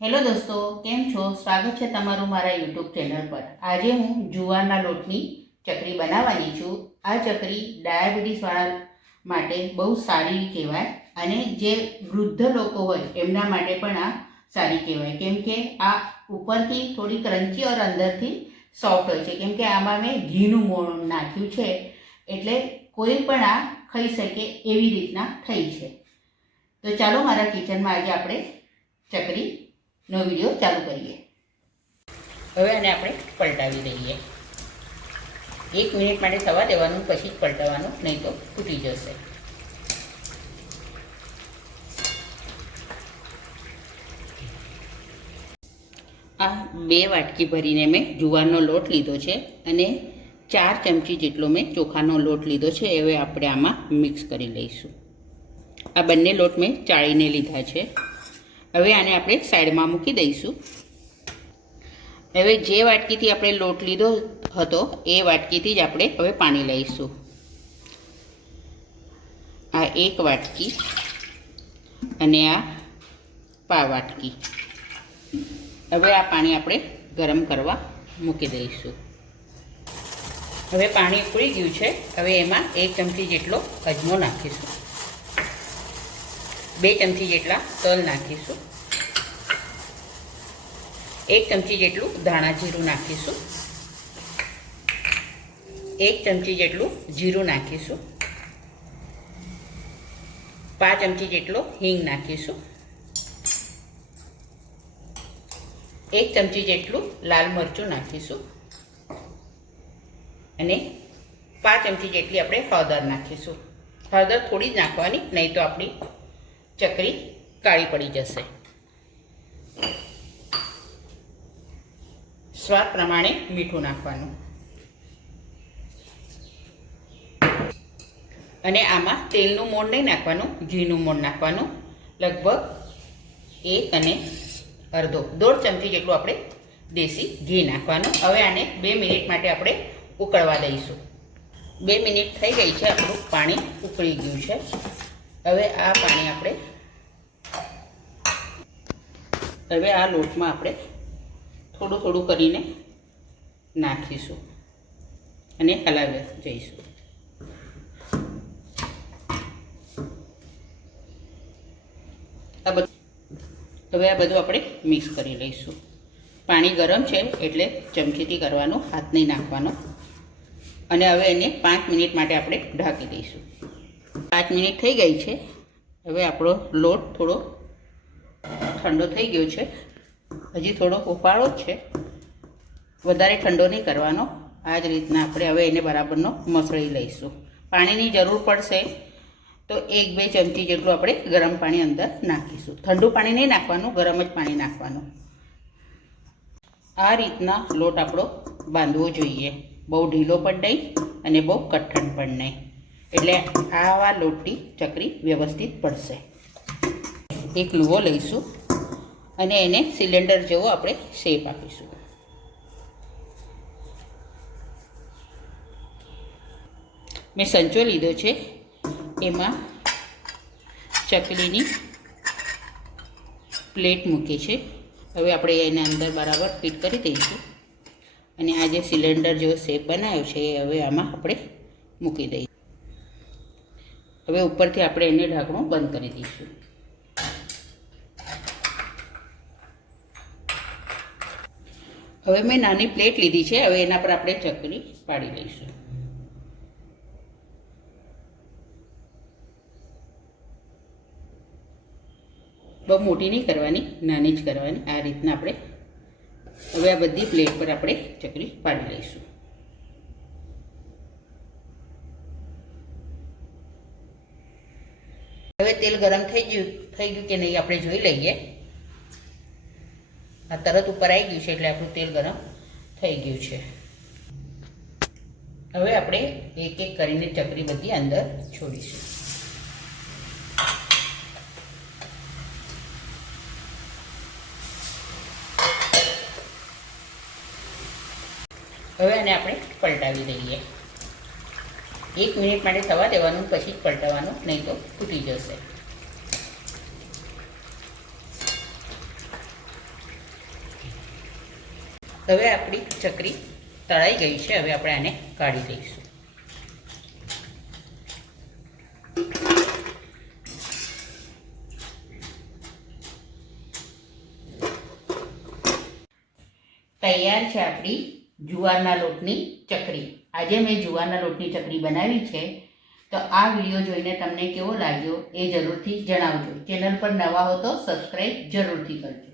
Hello દોસ્તો, કેમ છો? સ્વાગત છે તમારું મારા યુટ્યુબ ચેનલ પર. આજે હું જુવારના લોટની ચકરી બનાવવાની છું. આ ચકરી ડાયાબિટીસવાળા માટે બહુ સારી કહેવાય અને જે વૃદ્ધ લોકો હોય એમના માટે પણ આ સારી કહેવાય, કેમ કે આ ઉપરથી થોડી ક્રન્ચી ઓર અંદરથી સોફ્ટ હોય છે, કેમ કે આમાં મેં ઘીનું મોણ નાખ્યું છે, એટલે કોઈ પણ આ ખાઈ શકે એવી રીતના થઈ છે. તો ચાલો મારા કિચનમાં આજે આપણે ચકરીનો વિડીયો ચાલુ કરીએ. હવે આને આપણે પલટાવી દઈએ. 1 મિનિટ માટે થવા દેવાનું, પછી જ પલટાવવાનું, નહીં તો તૂટી જશે. આ 2 વાટકી ભરીને મેં જુવારનો લોટ લીધો છે અને 4 ચમચી જેટલો મેં ચોખાનો લોટ લીધો છે. હવે આપણે આમાં મિક્સ કરી લઈશું. આ બંને લોટ મેં ચાળીને લીધા છે. હવે આને આપણે સાઈડમાં મૂકી દઈશું. હવે જે વાટકીથી આપણે લોટ લીધો હતો એ વાટકીથી જ આપણે હવે પાણી લઈશું. આ 1 વાટકી અને આ પા વાટકી. હવે આ પાણી આપણે ગરમ કરવા મૂકી દઈશું. હવે પાણી ઉકળી ગયું છે. હવે એમાં 1 ચમચી જેટલો અજમો નાખીશું. 2 ચમચી જેટલા તલ નાખીશું. 1 ચમચી જેટલું ધાણા જીરું નાખીશું. 1 ચમચી જેટલું જીરું નાખીશું. 5 ચમચી જેટલો હિંગ નાખીશું. 1 ચમચી જેટલું લાલ મરચું નાખીશું અને 5 ચમચી જેટલી આપણે હળદર નાખીશું. હળદર થોડી જ નાખવાની, નહીં તો આપણી ચકરી કાળી પડી જશે. સ્વાદ પ્રમાણે મીઠું નાખવાનું અને આમાં તેલનું મોણ નહીં નાખવાનું, ઘીનું મોણ નાખવાનું. લગભગ 1 અને અડધો 1.5 ચમચી જેટલું આપણે દેશી ઘી નાખવાનું. હવે આને 2 મિનિટ માટે આપણે ઉકળવા દઈશું. 2 મિનિટ થઈ ગઈ છે. આપણું પાણી ઉકળી ગયું છે. હવે આ પાણી આપણે આ લોટમાં આપણે થોડું થોડું કરીને નાખીશું અને હલાવી જઈશું. હવે આ બધું આપણે મિક્સ કરી લઈશું. પાણી ગરમ છે એટલે ચમચીથી કરવાનું, હાથ નહીં નાખવાનો. અને હવે એને 5 મિનિટ માટે આપણે ઢાંકી દઈશું. 5 મિનિટ થઈ ગઈ છે. હવે આપણો લોટ થોડો ઠંડો થઈ ગયો છે. હજી થોડો ઉફાળો જ છે, વધારે ઠંડો નહીં કરવાનો. આ જ રીતના આપણે હવે એને બરાબરનો મસળી લઈશું. પાણીની જરૂર પડશે તો 1-2 ચમચી જેટલું આપણે ગરમ પાણી અંદર નાખીશું. ઠંડુ પાણી નહીં નાખવાનું, ગરમ જ પાણી નાખવાનું. આ રીતના લોટ આપણો બાંધવો જોઈએ. બહુ ઢીલો પણ નહીં અને બહુ કઠણ પણ નહીં, એટલે આવા લોટની ચકરી વ્યવસ્થિત પડશે. એક લુવો લઈશું અને એને સિલિન્ડર જેવો આપણે શેપ આપીશું. મેં સંચો લીધો છે, એમાં ચકલીની પ્લેટ મૂકી છે. હવે આપણે એને અંદર બરાબર ફિટ કરી દઈશું અને આ જે સિલિન્ડર જેવો શેપ બનાવ્યો છે એ હવે આમાં આપણે મૂકી દઈશું. હવે ઉપરથી આપણે એને ઢાંકણું બંધ કરી દઈશું. હવે મેં નાની પ્લેટ લીધી છે. હવે એના પર આપણે ચકરી પાડી લઈશું. બહુ મોટી નહીં કરવાની, નાની જ કરવાની. આ રીતના આપણે હવે આ બધી પ્લેટ પર આપણે ચકરી પાડી લઈશું. હવે તેલ ગરમ થઈ ગયું કે નહીં આપણે જોઈ લઈએ. આ તરત ઉપર આવી ગયું છે એટલે આપણું તેલ ગરમ થઈ ગયું છે. હવે આપણે એક એક કરીને ચકરી બધી અંદર છોડીશું. હવે આને આપણે પલટાવી દઈએ. 1 મિનિટ માટે થવા દેવાનું, પછી જ પલટાવવાનું, નહીં તો તૂટી જશે. હવે આપણી ચકરી તળાઈ ગઈ છે. હવે આપણે આને કાઢી દઈશું. તૈયાર છે આપણી જુવારના લોટની ચકરી. આજે મેં જુવારના લોટની ચકરી બનાવી છે. તો આ વિડીયો જોઈને તમને કેવો લાગ્યો એ જરૂરથી જણાવજો. ચેનલ પર નવા હો તો સબસ્ક્રાઈબ જરૂરથી કરજો.